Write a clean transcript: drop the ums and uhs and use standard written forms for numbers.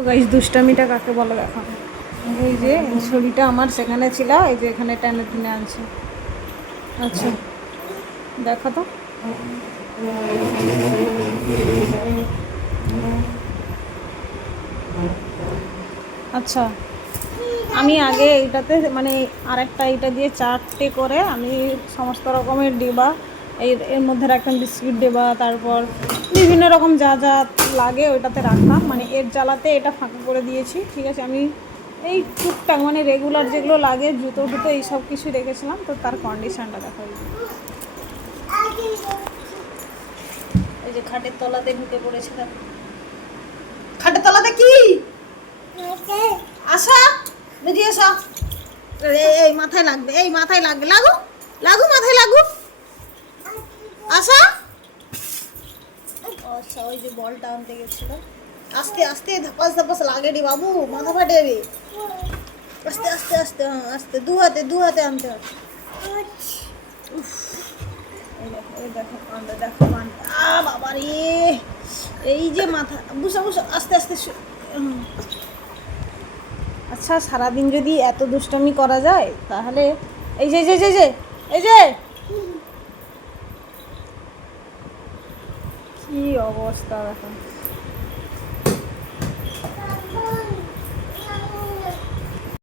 তো গাইস দুষ্টামিটা কাকে বলে দেখো। এই যে ছবিটা আমার সেখানে ছিল, এই যে এখানে টেনে টেনে আনছে। আচ্ছা দেখো তো। আচ্ছা আমি আগে এইটাতে মানে আরেকটা এইটা দিয়ে 4টে করে আমি সমস্ত রকমের ডিবা এর মধ্যে রাখতাম, বিস্কিট ডিবা, তারপর বিভিন্ন রকম যা যা লাগে ওইটাতে রাখতাম। মানে এর জ্বালাতে এটা ফাঁকা করে দিয়েছি, ঠিক আছে। আমি এই টুকটাক মানে রেগুলার যেগুলো লাগে জুতো টুতো এইসব কিছু রেখেছিলাম। তো তার কন্ডিশনটা দেখা যায়, এই যে খাটের তলাতে ঢুকে পড়েছিলাম। খাটের তলাতে কি আসা বেরিয়ে আসা, এই মাথায় লাগবে, এই মাথায় লাগবে, লাগু লাগু মাথায় লাগু আসা। আচ্ছা ওই যে বলটা আনতে গেছিল, আস্তে আস্তে ধাপাস ধাপাস লাগে রে বাবু, মাথা ফাটে রে, আস্তে আস্তে আস্তে আস্তে, দু হাতে আনতে হবে। এই দেখো কান্ডা, দেখো কান্ডা, বাবা রে, এই যে মাথা, বুঝা বুঝা, আস্তে আস্তে। আচ্ছা সারাদিন যদি এত দুষ্টামি করা যায় তাহলে এই যে যে যে যে এই যে কি অবস্থা দেখো।